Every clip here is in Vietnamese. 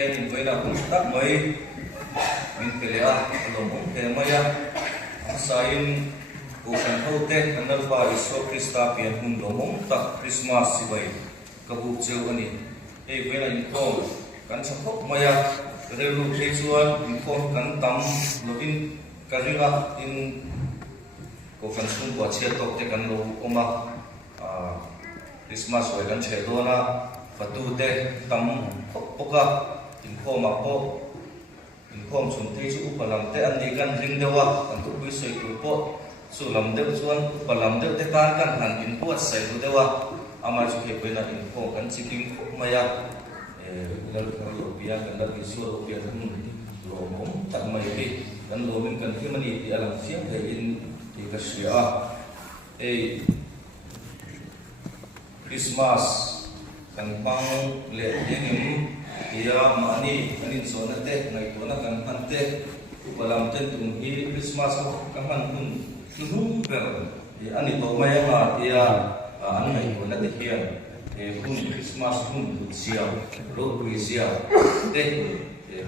hiền in với là cũng tắc mấy mình phải lấy lòng cũng thế mấy sain cuộc sống hậu tết anh đã vào Isu Christa phiền hùng lòng tắc Christmas vậy các vụ chiều anh ấy với là in phong cắn sắp khóc mấy rồi lúc thế chuan in phong cắn tắm lúc in cái gì là in cuộc sống của chiết tộc thì cắn lâu oma Christmas vậy cắn chế đó na và tu tết tắm khóc bốc in phong mà po in phong chúng thấy chú bà làm tết anh đi gan riêng đâu anh tụi quý sợi tụi po số làm được chuan bà làm được tết tan gan hẳn in po sợi tụi đâu ama chú hiệp với là in phong cắn chỉ kinh khóc mày lần đầu bia gần đây cái số đầu bia thằng lỗ mông tặng mày đi gần lỗ mình cần khi mà đi thì làm xiêm thì in thì cái sữa Christmas kan pang le yengim dia mani anin sona te ngai to na kan han te upalam ten tum hi Christmas ko kan han hun nu per ani to mai ma dia an ngai to na te hian hun Christmas hun sia ro ri sia te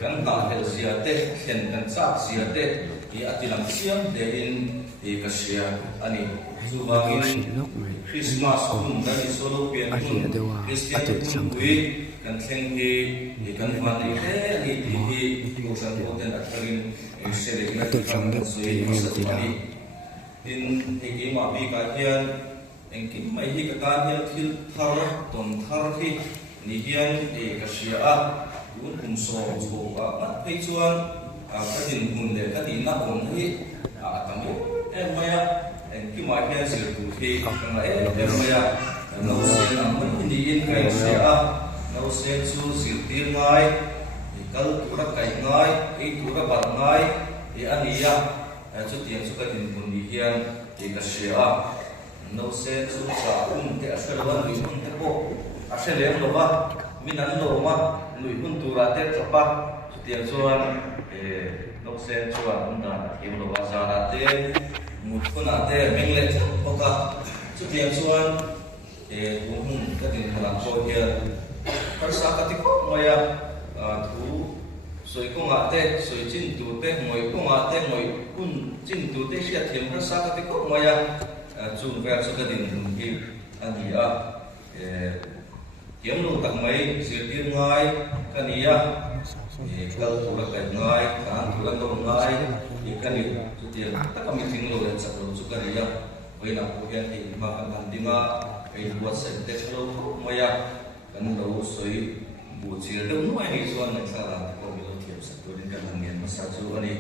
kan ta hel sia te hen kan sa sia te i atilam siam de in ka sia ani zuwangin Christmas hun dan isolo pian hun Christian hui kan thleng hi kan van ni he ni hi ko san ko ten atharin sele na kan soi masani in hi ma bi ka hian engkim mai hi ka kan hian thil thar ton thar hi ni hian ka sia a un so so a phei chuan ka din hun le ka din na hom hi tamu maya engkim mai hian sir tu hi kan la maya no sen am ni in kai sia no sen su sir tir ngai kal tura kai ngai ei tura bar ngai ania chu tiang su ka din hun ni hian ka sia no sen su sa te asal ni hun te ko asal lem lo ba minan lo ma lui hun tura te chapa chu tiang chuan no sen chuan na kim lo ba za na te mut ko na te mengle oka chu tiang chuan hun ka din hala ko hian sa ka ti ko maya thu soi ko nga te soi chin tu te moi ko nga te moi kun chin tu te sia them sa ka ti ko maya chu ver chu ka din hi ani a kiếm luôn tặng mấy sự tiên ngai cái này á cái thủ là cái ngai cái thủ là đồ ngai thì cái này chút tiền tất cả mình tính rồi sắp rồi chút cái này á với nào có hiện thì mà cần làm đi mà cái buat sẽ test lâu mà ya cần đầu suy buat chỉ là đúng mai này xuân này sao làm có bị lo thiệp sắp rồi đến cần làm miền mà sao chú anh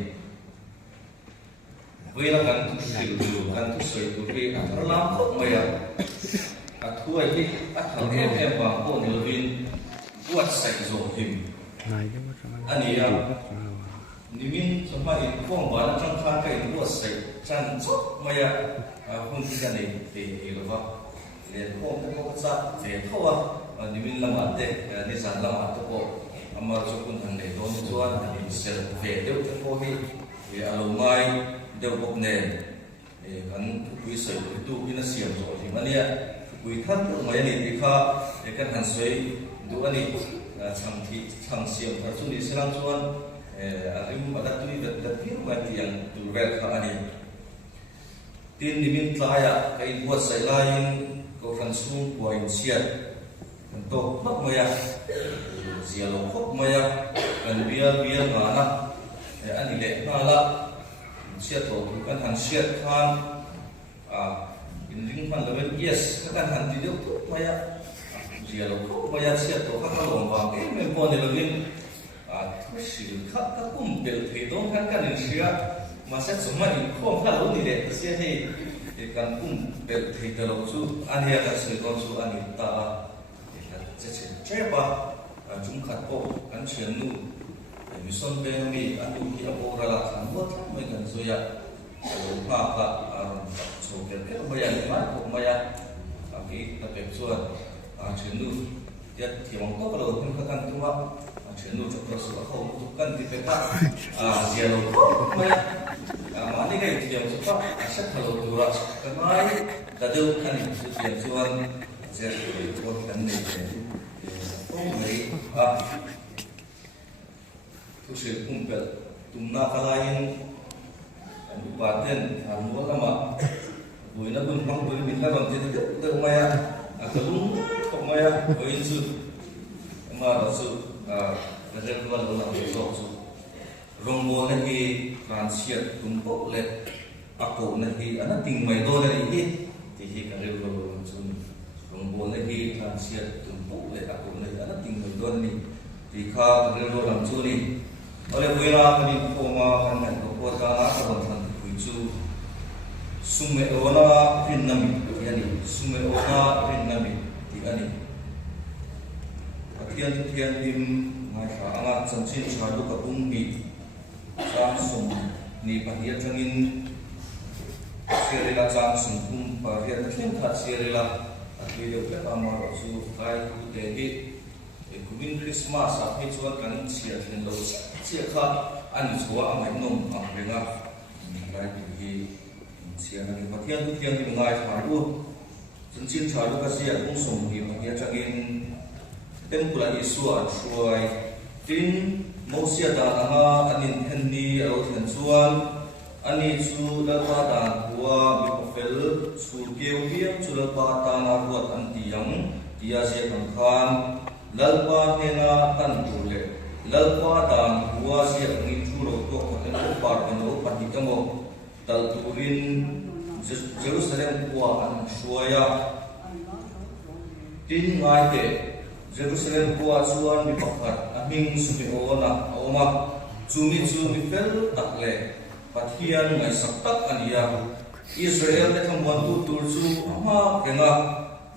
với là cần thu suy tu vi nó làm không mà ya thu ấy thì thằng em vào cô nhiều viên buat sạch rồi him anh ấy ni min so ma in phong ba na chang khan kai buat sạch chan chok maya hun ti kan ni lo ba le phong ko sa ve thawa ni min lama te ni san lama to ko amma so kun thang nei don chuan ni sel ve deu te ko hi alo mai deu bok ne kan kui sai tu ina siam zo hi mania quý thất mấy này thì kha để các hàng suy đủ anh chẳng thì chẳng xiêm thật sự đi xem chuan anh mà đặt túi đặt thiết mà tiền đủ về kha anh tin đi bên trái cái buat sai lain có phần sung của anh xiên to khóc mày zia lo khóc mày cần bia mà na anh đi lệ na la xiên to kan hàng xiên khan in ring man lo yes ka kan han ti deu maya zia lo maya sia to ka lo wa ke me pon de lo in thu si kha ka kum bel the dong kan kan sia ma sa so ma in khom kha lo ni de sia he kan kum bel the de lo chu an he ka se don chu an ta che che ba chung khat ko kan chen nu mi son be mi an du ki apo ra la kan mo thang mai kan so ya pa pa so cái bây giờ thì mà cũng bây giờ cái tập thể xuân chuyển nu tiết thì mong có đầu thêm các căn thứ ba chuyển nu cho cơ sở không tụ căn thì phải ta giờ đầu bây giờ mà đi cái thì chúng ta sẽ thay đổi được cái mai đã đâu anh sự chuyển xuân sẽ cho cái này không mấy tu se kumpel tumna kalain baten anu lama buina pun pang buina minta nanti tu maya akalung tu maya buin su ma su najar tuan ulang su rombo lagi transiat tumpuk let aku nanti anak ting mai do lagi tihi kare rombo su rombo lagi transiat tumpuk let aku nanti anak ting mai do ni tiha kare rombo su ni oleh buina kami koma kan ko ta ka ju sume ona rinnami yani sume ona rinnami ti ani atian tian dim ngai ka anga chanchin chadu ka umbi sang sum ni pahia changin serila sang sum kum pahia thin kha serila ati de ka amar su kai ku de hi kubin Christmas a hi chuan kan chia thlen lo chia kha ani chuwa amai nom ang renga lai thì sia na ki pathian tu tiang ki ngai thar lu chin chin thar lu ka sia kung som hi ma ya changin tempula isu a chuai tin mo sia da na anin hen ni alo thlen chuan ani chu la pa da huwa mi ko fel chu keu hiam chu la pa ta na ruat an tiang tia sia kan khan lal pa he na tan tu le lal pa da huwa sia ngi chu ro to ko en ko par no pa ti kamo tal turin Jerusalem kuwa an shuaya tin ngai te Jerusalem kuwa chuan mi pakhat aming sumi ona oma chumi chu mi fel takle pathian ngai saktak ania Israel te thamwan tu tur chu ama kenga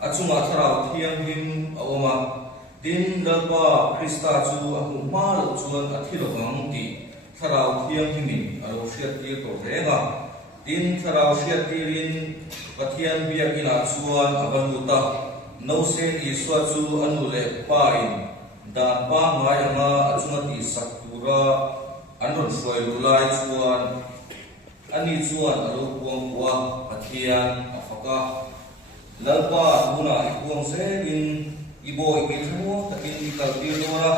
achunga tharau thiam him oma tin dalpa Krista chu ahuma chuan athilo gang ti tharau thiam himin alo hriat tir to renga tin tharau hriat tirin pathian biak ina chuan avaluta no sen iswa chu anu le pain dan pa ngai anga achunga ti saktura anron soi lulai chuan ani chuan alo puang wa pathian afaka lalpa huna ipuang se in ibo ikithmo takin ikaltir lora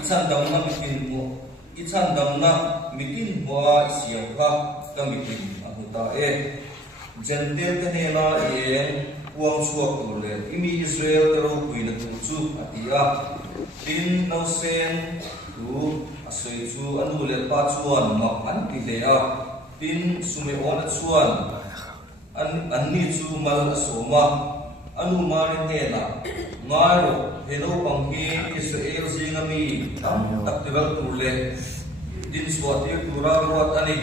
ichan damna bikin mo ichan damna mitin wa siang ka kamitin ahuta gentle tenela puang suak ule imi Israel tero puina tu atia tin no sen tu asoi chu anu le pa chuan ma an ti le a tin sume ona chuan an ni chu mal asoma anu mari hena ngaro helo panghi Israel singami tam taktiral tule din swati tura ruat ani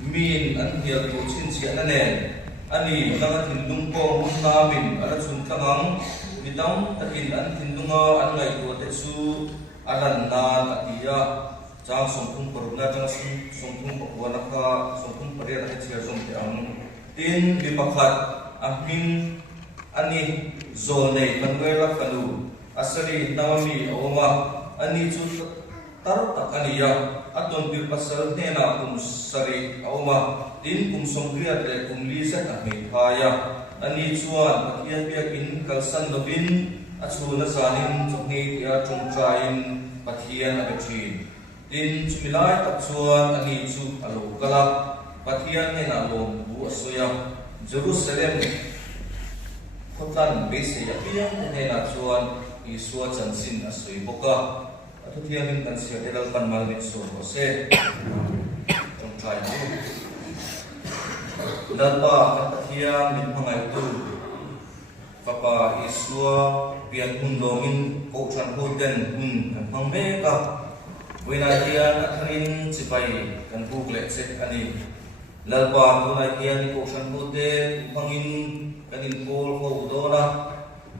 min an hial tu chin sia na ne ani nanga thindung ko namin ala chun tangang midam takin an thindunga an ngai tu te su alan na tatia chang somthum paruna chang somthum pakwana ka somthum pariya na chia som te ang tin bipakhat ahmin ani zone kanwela kalu asari nawami oma ani chu tar tak ania aton bil pasal nena kum sari oma tin kum somkriya le kum lisa ta me khaya ani chuan pathian biak in kalsan lovin achuna sanin chokni ya chungchain pathian abethin tin chumilai tak chuan ani chu alo kala pathian nena lom bu asoya Jerusalem Kotlan base ya piang nena chuan isua chansin asoi boka atu thiamin kan sia edal pan malmin so se trong trai dalpa pathian min pangai tu papa isua pian hundongin ko chan hoten kan pangme ka wena tian atharin chipai kan bukle se ani lalpa tunai kian ko chan hote pangin kanin bol ko udona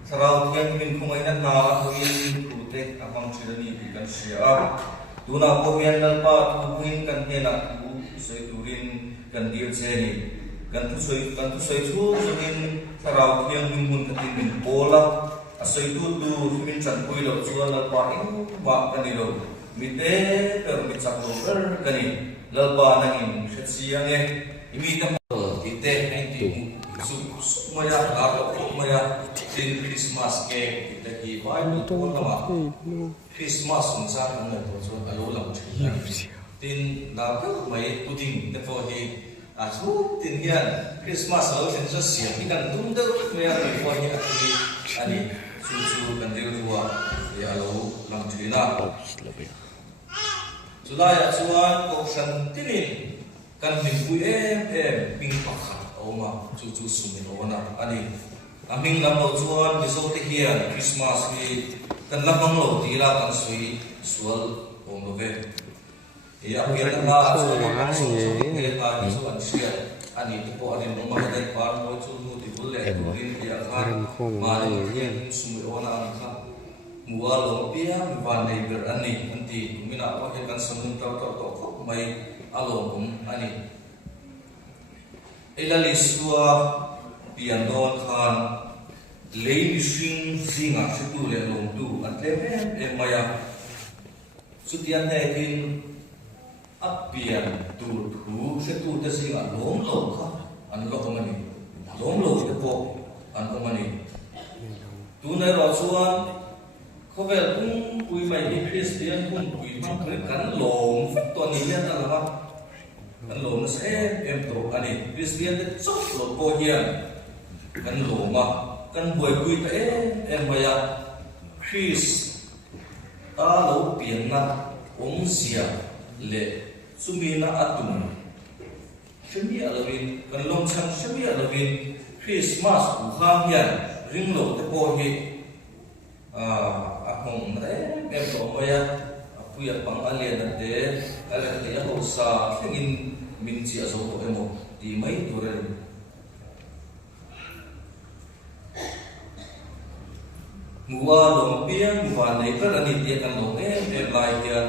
sarau tian min kumai na huin kute akam chirani kan sia tuna ko hian lalpa tuin kan hena bu soi turin kan dir cheni kan tu soi chu jin sarau tian min mun katin min bola asoi tu min chan pui lo chuan lalpa in ba kanilo mite per mi chaklo per kani lalpa nangin khatsia nge imi ta ite 90 maya ako maya tin Christmas cake the ki Bible to lama Christmas ung sa ang to so alo lam tin na ka mai pudding the for he a chu tin hian Christmas alo sen so sia hi kan tum de me a for he ani chu kan de ruwa ya alo lam thina Julai chuan ko san tinin kan min pui ping pakha oma chu sumin ona ani aming lamo chuan miso te hian Christmas ni kan lamang lo tira kan sui sual om ve e apian ma chuan so he pa ni so an sia ani te po ani no ma dai par mo chu nu ti bul le rin ya kha ma ni hian sumi ona an kha mua lo pia mi van nei ber ani anti mina ko he kan samun taw to mai alo kum ani elali suwa pian don khan lei mishing zinga situ le long tu atle e maya sutian ne tin apian tu thu situ te zinga long lo kha an lo ko mani long lo te po an ko mani tu ne ro chuan ko vel tung pui mai ni Christian pun pui ma kan long to ni ya ta la kan long se em to ani Christian de chok lo po hian kan long ma kan boi pui ta em maya Chris ta lo pian na ong sia le sumina atum shemi alovin kan long chang shemi alovin Christmas u kham hian ring lo te po hi hong em to maya puya pang alian de ala te ya ho sa thingin min chi aso ko emo ti mai dore muwa long pian muwa nei per ani te kan long em lai kian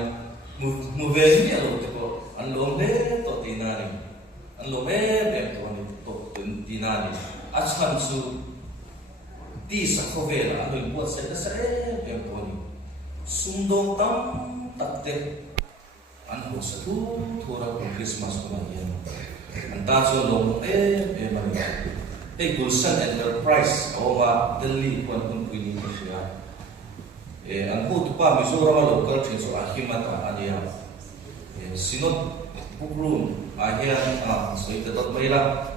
mu ve ni alo te ko an long de to ti na ni an long em to ni to ti na ni a chan su ti sa ko ve la lo buat se ta sa em to ni sumdong tam takte an ho sa tu thora ko Christmas ko man yan an ta so long man e Gulshan Enterprise owa Delhi kon puni siya an ho tu pa Mizoram local train so ahimata ania sinot pukrum ahian so ita dot maila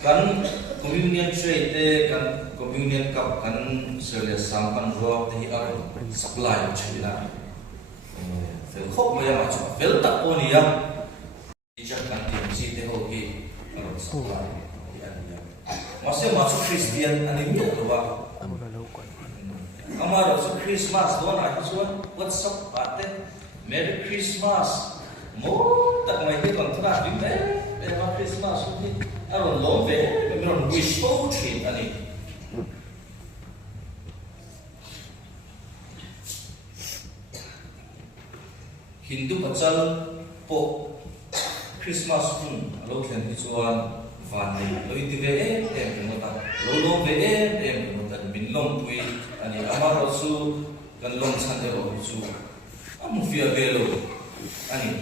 kan communion trade kan communion cup kan sele sampan ro te ar supply chila fel khop me ma cha fel ta ko ni ya cha kan ti si te ho ki supply ma se ma su Christian ani mi ro ba amaro su Christmas don a chu what's up ate Merry Christmas mo tak mai ke kontra di me ma Christmas ni aron lo ve me ron wish poetry ani Hindu pachal po Christmas pun lo thlen ti chuan van nei lo ti ve mo ta lo ve mo ta bin long pui ani amaro su kan long chan de ro su amu fia ve lo ani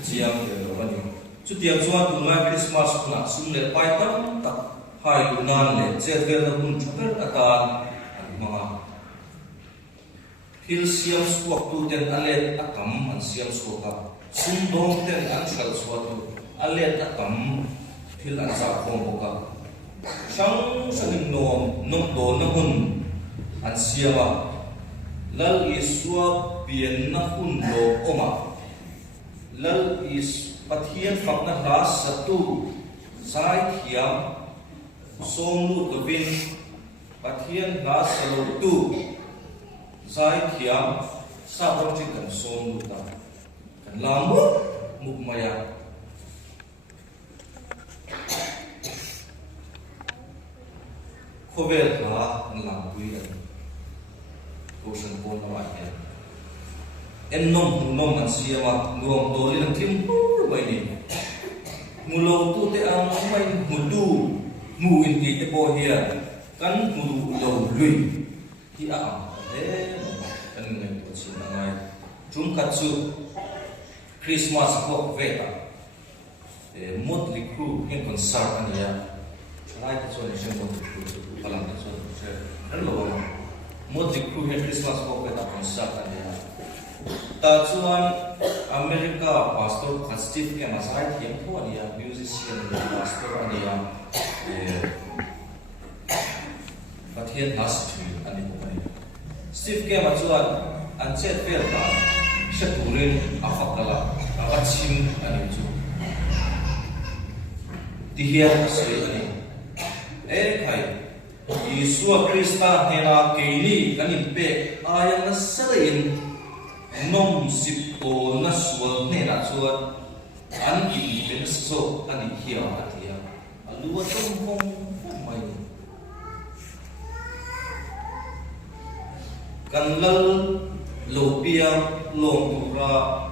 chiam de lo ani chu tiam chuan tu mai Christmas na sum le pai tam tak hai lu nan le che ve na hun chaper atan ani ma Hil siam suak tu ten alet akam an siam suaka sundong ten an chal suatu alet akam hil an sa khom boka sang saning nom nom do na hun an siama lal iswa pian na hun lo oma lal is pathian fakna ras satu sai khiam som lu tovin pathian ras salo tu sai khiam sa bom chi kan som lu ta kan lam muk maya khovel ha an lam pui an ko san ko na wa en nom an siama nuam do li lang kim mai ni mulo tu te ang mai mudu mu in ti te po hia kan mudu lo lui ti a kan ngai to sin ngai chung katsu Christmas ko veta motley crew in concert ania lai ta chuan se mo tu palang ta chuan se an lo mo ti kru he Christmas ko pe ta concert an ya ta chuan America pastor Steve ke masai thiam tho ani ya musician pastor ani ya pathian pastor ani ko ani Steve ke ma chuan an chet fel ta se turin afakala awachim ani chu ti hian se ani kai Yesus Krista hena keini kanin pe ayang na salain nom sip ko na suwal ne na chuan an ki ben so ani hiya atia aluwa tom kong mai kanlal lopia long tura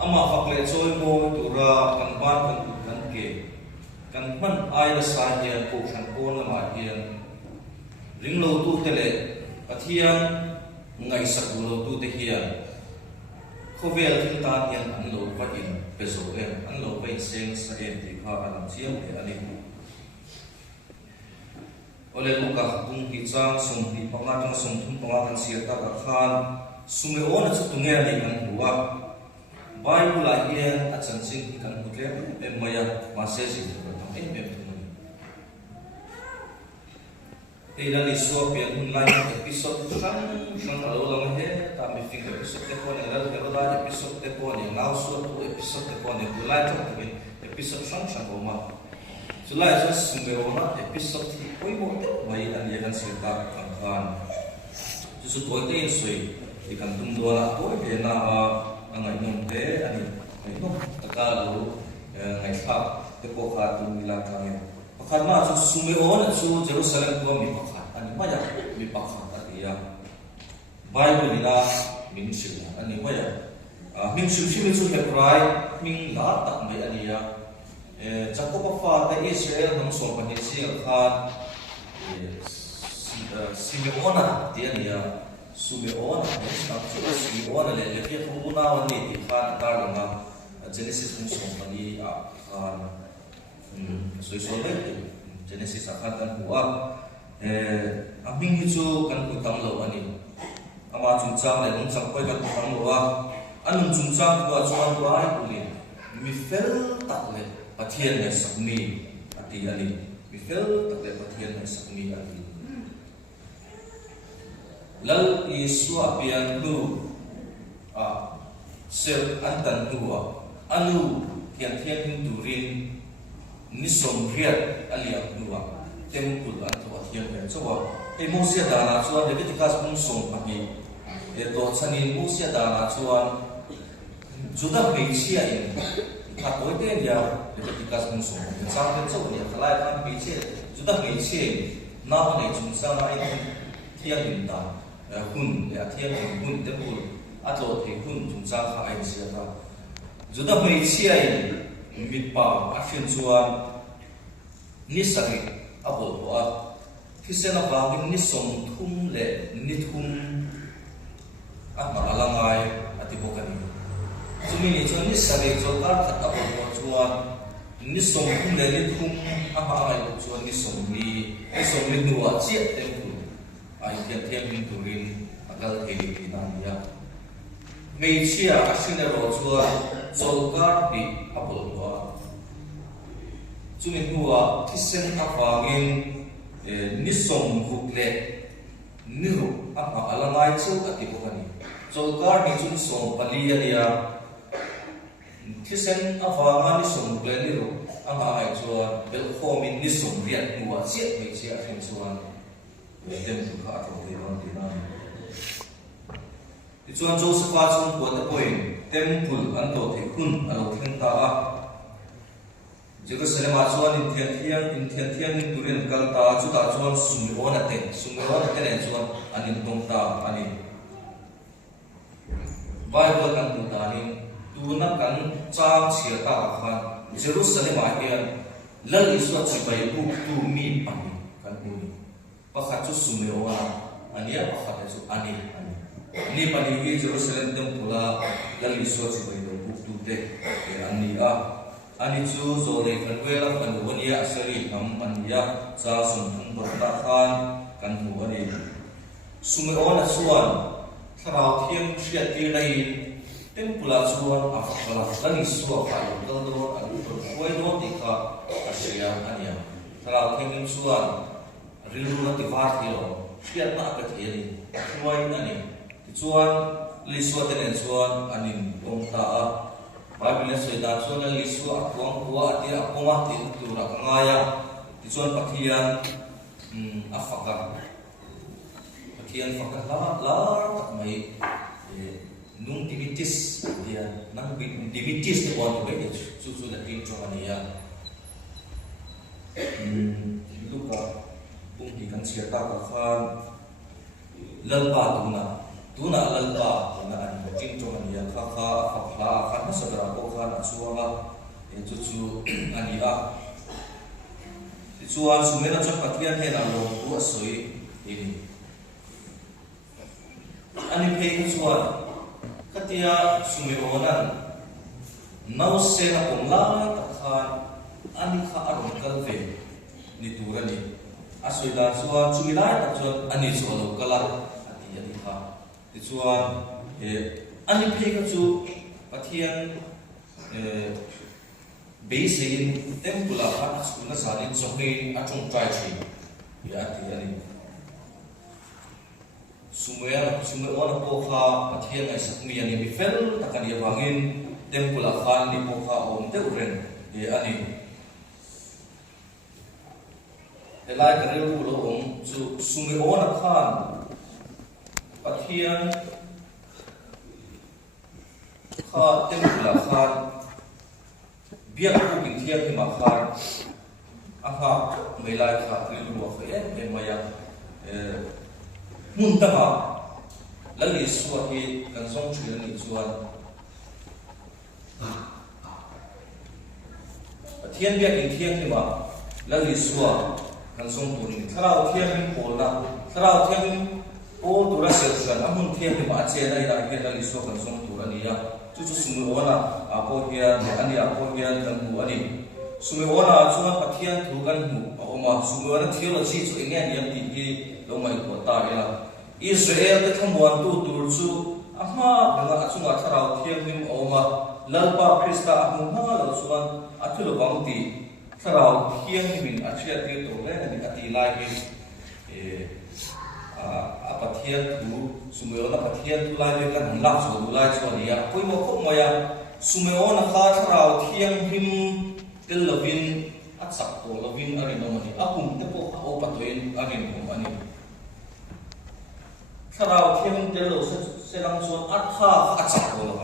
ama fakle choi mo tura kan ban kan ke kan man ai la sa hian ko khan ko na ma hian ring lo tu tele pathian ngai sak lo tu te hian khovel thil ta hian an lo pa in pezo an lo pa seng sa ti kha alam chiam le ani ole luka tung hi chang sum hi panga tang sum thum panga kan sia ta ka khan sume ona chu tunge ni kan huwa Bible la hian a chan sing hi kan hutle em maya message ni ta em Ila ni so pian online episode sang alo lang he ta mi fing episode te ko ni ral pero da episode te ko ni now so to episode te ko ni bulai to ni episode sang ko ma sulai so sumberona episode koi mo te mai an ye kan sita kan su to te soi di kan tum do la ko e na angai nom te ani ai no taka lo ngai tha te ko kha tu mila ka Karena Sumeon su Jerusalem ko mi pakhat ani maya mi pakhat atiya Bible nila min sila ani maya min sila su Hebrai min la tak mai aniya Jacob fa ta Israel nang so pa ni sia khan Simeona dia niya Sumeon Sumeon le ke ko una wan ni ti khan ta nga Genesis nang so pa ni khan Soy Genesis akan buat aming itu kan utang lo ani ama cungcang le nung sampai kan utang lo anung cungcang buat cuan buat boleh mifel tak le pathian le sakmi ati ani mifel tak le pathian le sakmi ati lal Yesu apian tu sel antan tua anu tiang hindurin ni somriat aliak dua temple atau hian ben coba Moses dana chuan Leviticus pun som pagi to chanin Moses dana chuan juda peisia in ka toite dia Leviticus pun som sang ben so ni khalai kan peisia juda peisia na nei chung sang ai thiang in da hun ya thiang in hun temple atlo the hun chung sang kha ai sia ta juda peisia in mitpa afian chuan ni sari abol boa kisena bangin ni som thum le ni thum ama alangai ati bokani chumi ni chuan ni sari chol kar khat abol boa chuan ni som thum le ni thum ama ai chuan ni som ni nuwa chiat tempu ai thiam min turin akal heli na ya mei chia asine ro chuan chol kar bi abol boa Cumi dua kisen apangin nisom hukle niru apa alamai chu ati bokani jolkar ni chun som palia dia kisen apanga nisom hukle niru ama ai chuan belkhomin nisom riat nuwa chiat mai chia fin chuan dem tu kha to de ron dina chuan Joseph chun ko ta point temple an to the kun alo thenta a Jerusalem chuan in thian in turin kalta chuta chuan Sumeon ate ne chuan anin tongta ani Bible kan putani tuna kan chang chia ta khan Jerusalem hian lal isu chibai bu tu mi pani kan uni pakhat chu Sumeon ania pakhat chu ani ni pani Jerusalem temple lal isu chibai bu tu te ani a ani chu zo le kan wela kan wonia asari ham ania sa sum thang bor ta khan kan hu ani Sumeon asuan tharau thiam hriat tir nei tempula chuan a fakala lani suwa kai do do an tur khoi do ti kha asia ania tharau thiam chuan rilu na ti var thi lo hriat na ka thiani khoi ani chuan liswa ten chuan anin ong ta a Bible say that so na liswa akong kuwa ati akong ati tura kangaya ti chuan pathian afaka pathian fakat la mai nung divitis dia nang divitis ni on be su da tin chomania luka pung di kan sia ta ka khan lalpa tuna lalpa na an tin chomania kha fakla khan sadra ko khan asuwa chu chu ania chuan sumena cha pathian he na lo tu asoi ini ani phei chuan katia sumeonan nau se na pomla takhan ani kha aron kalve ni turani asoida chuan chumilai tak chuan ani chu lo kala ati ani kha ti chuan ani phei ka chu pathian Basing tempula khan asuna salin sohin achong try tree ya ati ani Sumeon po kha pathian ai sakmi ani bifel takan ya bangin tempula khan ni po kha om te uren ya ani elai karel lo om chu Sumeon khan pathian kha tempula khan biar aku bintian di makar, aha melai khatri luar kaya, memaya muntah lalu suatu kansong cilan isuan, tian biar bintian di mak lalu suatu kansong tuning, kalau tian pola, kalau tian pol turun selesai, namun tian di mak cina ida akhir lalu suatu kansong turun ia. Cucu Sumeona apa dia ani apa dia dan ani Sumeona cuma pathian tukan oma Sumeona theology so ingat yang tinggi lomai kota ya Israel te thamuan tu turchu ama banga achunga tharau thiamim oma lalpa krista ahmu ma lo suan athulo bangti tharau thiamin achia te to le ani ati lai pathian tu Sumeona pathian tu lai kan lak so lai so dia poi mo khop moya Sumeona kha tharau thiam him tel lovin atsak to lovin ari no mani apum te po o patoin ari no mani tharau thiam tel lo se lang so atha atsak to lo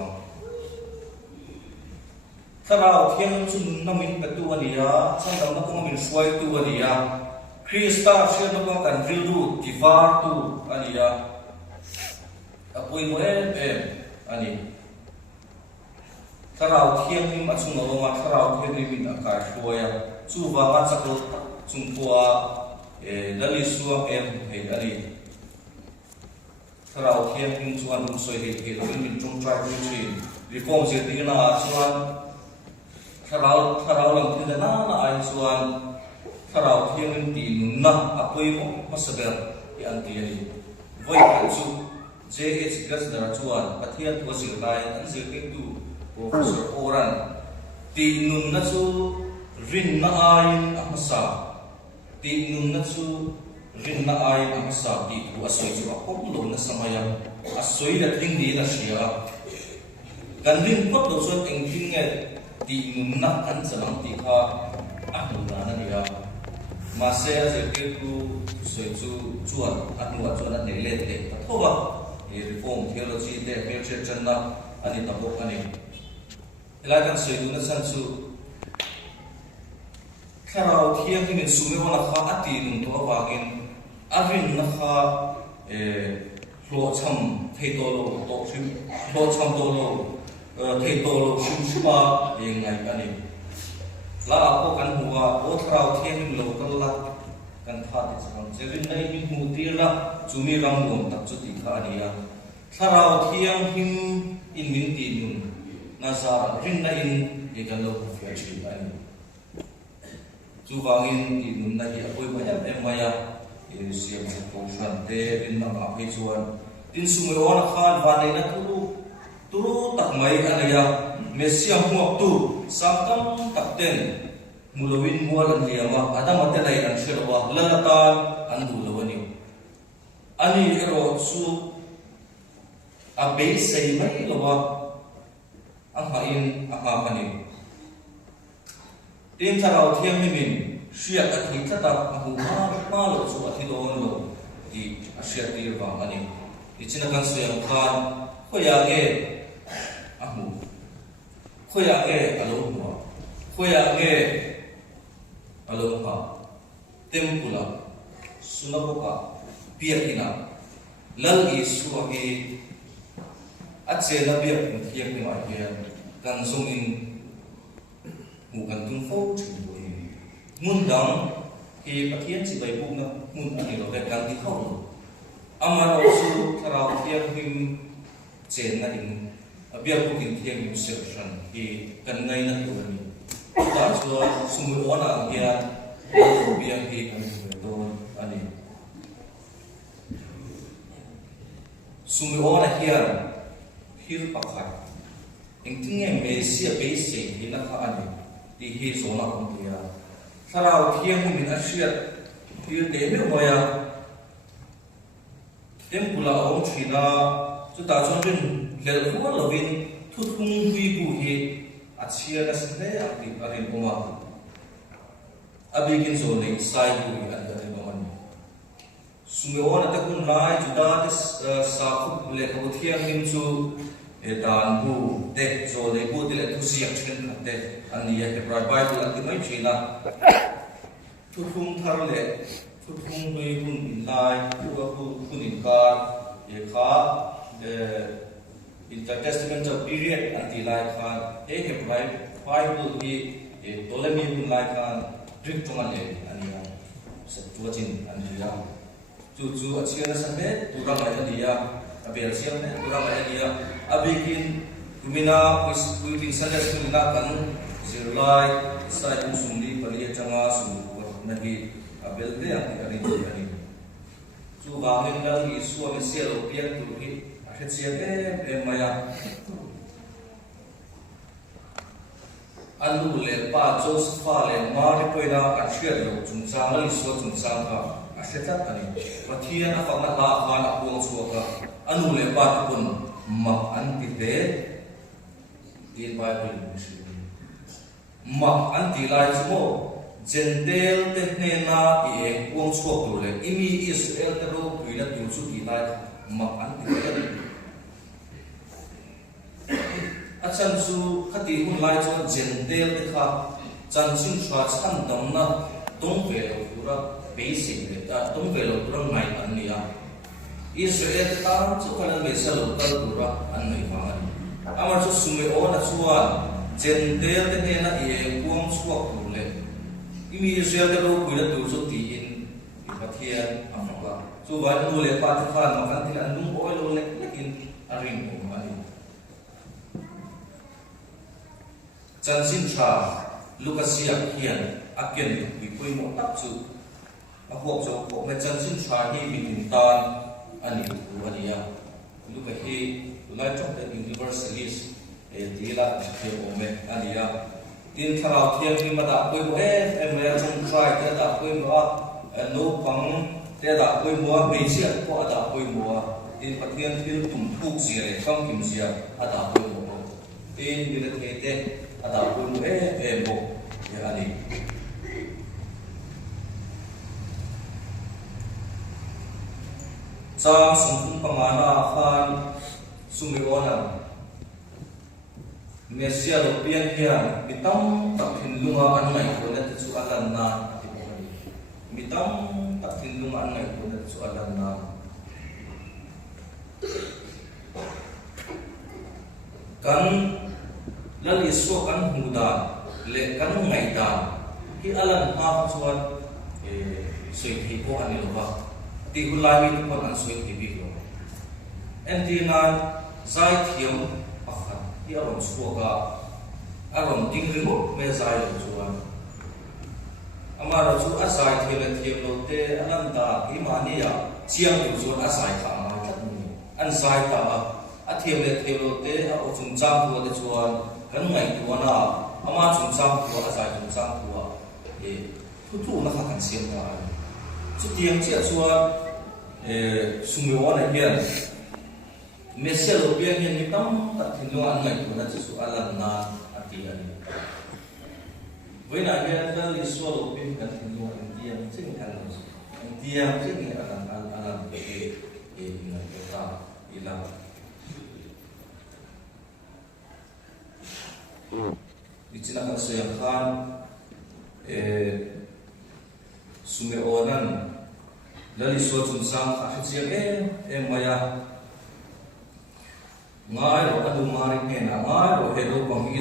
tharau thiam chun namin patu ania sang dam ko min suai tu ania Krista siya na kan rilu tivar tu ania apoy mo ani tharau thiam him achung awanga tharau thiam him akar hloya chu wanga chaklo chungpua dali suam he ali tharau thiam him chuan soi he min chung try to reform je dina chuan tharau lam thil na ai chuan tharau thiam ti nunna apoi mo masaber yan ti ani voi kan chu JH gas dara chuan pathian tu sir lai an sir ke tu professor oran ti nunna chu rin na ain amasa ti nunna chu rin na ain amasa ti tu asoi chu akom lo na samaya asoi la thing di na sia kan rin pot lo chuan eng thing nge ti nunna an chalang ti kha a nu na nia Masih aja ku soju cuan anu cuan ane lete, tapi reform theology te future cenda ani tabok ani. Elakan soju nasan su kalau tiang ini Sumeona kha ati nung to awagin avin nakha lo cham theitolo to sim lo cham tolo theitolo sim sipa yengai ani. La ako kan huwa o tharau thiam lo kala kan tha ti chang jerin nei mi mu tirla chumi ram lom tak chu ti kha ania tharau thiam him in min ti nun na sa rin na in e kan lo fi chi ani chu wangin ti nun na hi apoi ma em maya e siam se ko shan te in na ma phe chuan tin sumoi on khan wa nei na turu tak mai anaya mesiam huak tu samtam takten mulawin mual an liama adama te lai an sherwa lalatan an du lawani ani ero su abe sei mai lawa ang hain akakani tin tharau thiam min shia ka thi thata ahu ma lo su athilon lo di asia tir wa mani ichina kan suyam khan khoya ge ahu khoya ge alo ma khoya ge alo ha tempula sunaboka piakina lal isu ge atse na biak thiak ni ma hian kan zungin mu kan tung fo chu bo hi mun dang ki pathian chi bai bu na mun ani lo ve kan ti khau amar su tharau thiam him chen na ding biak bu kin thiam him se shan ki kan ngai na tu ni ta chu sumu ona hian biak hi kan do ani sumu ona hian hil pakhat engtinge mesia base hi na kha ani ti hi zona kon tia tharau thiam min asiat hil te me moya tempula om thina chu ta chon rin lel ko lovin thu thung hui bu hi achia na sne ati arin oma abigin zo nei sai bu hi an da ma man sume ona ta kun lai juda sa khu le ko thiam min chu dan bu te zo le bu te le thu siak chen te ani ya ke bible ati mai china thu thung thar le thu thung hui hun in lai thu ga hu hun in ka ye kha intertestamental period anti lai khan e ke bible hi tolemi hun lai khan drink tonga le ani ya sa tu chin ani ya chu achia na same tura mai ani ya abel siam ne tura mai ani ya abigin kumina puiting sajas kumina kan zirlai sai sumli pali changa sum nabi abel de ani ani chu wangin dal hi su ame sialo pian tu hi akhetsia e maya anu le pa josepha le mari poina achia lo chung chang li so chung chang ka aseta ani pathian a fanga la khan a puang chuaka anu le pa kun ma an ti te in bible ma an ti lai chumo jendel te ne na e puang chuak tu le imi israel te ro puina tu chu ti lai ma an ti te achan chu khati hun lai chu jendel te kha chan sin chwa chan dam na tong ve lo pura basic le ta tong ve lo pura ngai an nia israel ta chu kana me salo tal pura an nei ma ani amar chu sume ona chuan jendel te ne na e puang chuak tu le imi israel te ro puina tu chu ti in pathian amla chu wa nu le pa ta khan ma kan ti an lung oi lo le in aring ko ani chansin cha lukasia hian aken wi poi mo tak chu a hop zo ko me chansin cha hi min tan ani tu ania luka hi ulai chok the universities e dila ke o me ania tin tharau thiam ki ma da poi mo e me chang try te da poi mo no pang te da poi mo me sia ko da poi mo tin pathian thil tum thuk sia le kam kim sia ada poi mo tin ni le te ada pun bo ya ani sa sungpung pamana khan sumiona mesia lo pian hian mitam takhin lunga an nai ko na chu alan na ti bo ani mitam takhin lunga an nai ko na chu alan na kan lal isu kan huda le kan ngai da ki alan ha chuan soi thi ko ani lo ba ti hulai mi ko an soi thi bi lo en ti na zai thiam pakhat ki aron chuaka arom ting remote me zai lo chuan amaro chu asai thele thiam lo te ananda ki mania chiang tu chu asai kha ma thak ni an sai ta a thiam le thiam lo te a o chung chang tu te chuan kan ngai tu na ama chung chang tu asai chung chang tu e thu thu na kha kan siam ta chu tiang chia chuan sumi ona hian mesel biang hian ni tam ta thin lo an ngai tu na chu alam na ati ani với lại cái đó là số lượng pin cần thì nhiều anh tiêm chứ không cần anh tiêm chứ nghĩa là làm cái người ta đi làm đi chỉ là cái sự khan sumeonan lalu số chúng sang phát triển em maya ngay rồi adu mari nghe na ngay rồi hệ thống bằng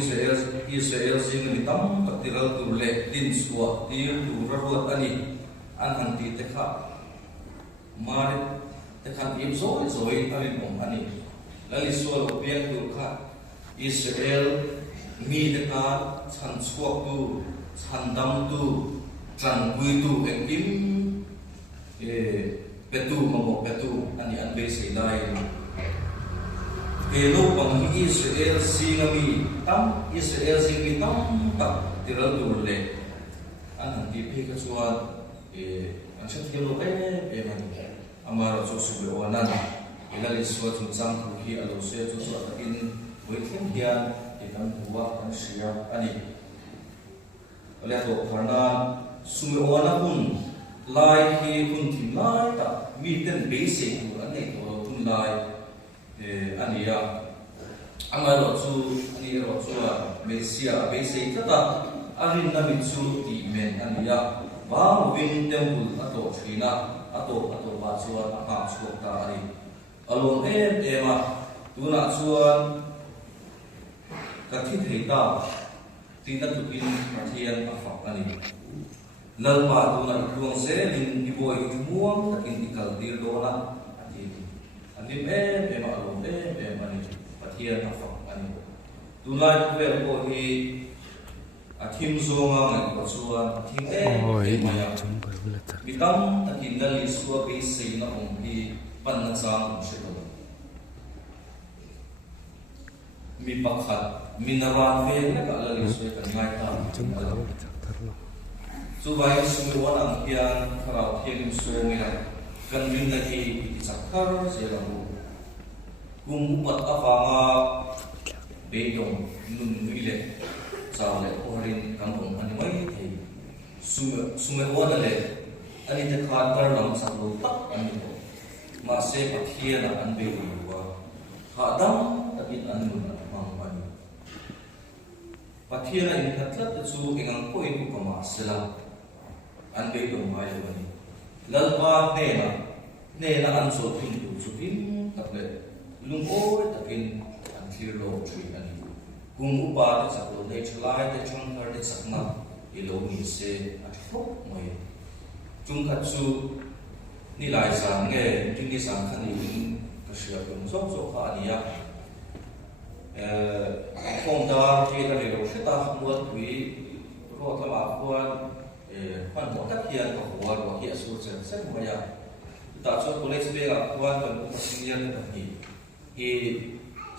Israel sinh người tâm các tín đồ tu lệ tin sủa tín tu ruột ani an hàng tí tế khát mari tế khát im rồi ani bom ani lalu số lượng biang tu khát Israel mi tế khát chan suak tu chan dam tu chan bui tu em im petu mamo petu ani an be sei lai Hello bằng Israel singami tam Israel singami tam tak tiral durle an hanti pe ka chuan an chat hello man amara chu su be wana ilali suat chung chang thu hi alo se chu chu takin voi thlem hian kan huwa kan sia ani ole to pharna su be wana hun lai hi hun thim lai ta mi ten be se ku an nei to hun lai ania amaro chu ani ro chu mesia base tata arin na mitsu ti men ania ba win temple ato thina ato ba chuan aka chuak ta ani alon ema tuna chuan ka thi theita tina tukin pathian afak ani lalpa tuna ikluang se lin iboi muang takin ikal dir dona Anim em alom em ani pathian afak ani tulai vel ko hi athim zonga ngai ko chuan athim maya bitam takin dali suwa be sei na ong hi pan na chang se to mi pakhat minawan ve na ka lali suwa kan ngai ta chu vai su wan ang pian kharau thiam su ngai kan min na hi chakkar se la kum pat afanga beidong nun nuile chawle orin kan bong ani mai thei sume wala le ani te khat tar lam sa lo tak ani ko ma se pathian an be wa ha dam takin an nun mang ani pathian in khatlat chu engang ko in ko ma sela an be dong mai lo ani lalwa ne na an so tin tu chu tin taple lung oi takin an clear lo tree ani kum upa te chaklo nei chlai te changkar te sakna ilo mi se athok mai chung khat chu ni lai sang nge tin ni sang khan ni ka sia kum sok sok kha ania khom da te da le ro shita muat wi ro ta ma kwan pan mo tak hian ka huwa ro hi asu chen sen maya ta chu college be ga kwan kan senior ta hi he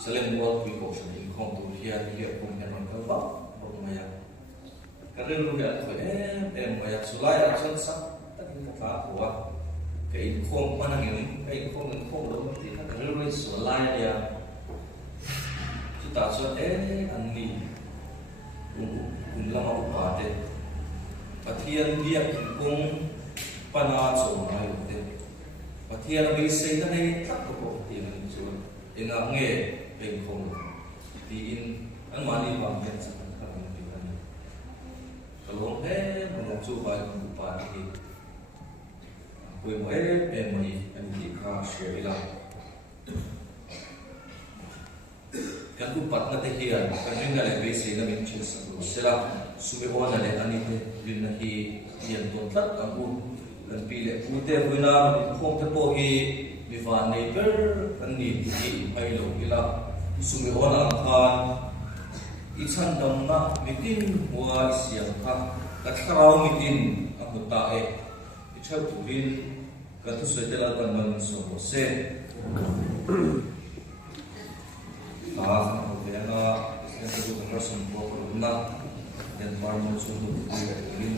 selem world we go so in khom tu hian hi kum hian man ka ba ro maya ka ren ru ya ko em maya sulai a chen sa ta ni ka fa huwa cái khom mana ngin cái khom lo ti ka ren ru sulai ya chu ta chu an ni lama upa te pathian dia kung pana so mai te pathian be sei na nei thak ko ti man chu ina nge ben khong ti in an mani ba ben sa ka kan ti kan kalong mo chu ba ku pa ti koi mo em mai an ti kha share ila kan ku pat na te hian kan ringa le be sei na min chu sa ro sela sume ona le ani te lin na hi hian ton tlat ang u lan pi le u te huina khom te po hi mi fa nei per an ni ti ai lo ila sume ona khan ichan dong na mitin wa siang ka katrao mitin amuta e ichau turin katu soitela tanman so se na yang kedua rasum na dan parmon sumbu turin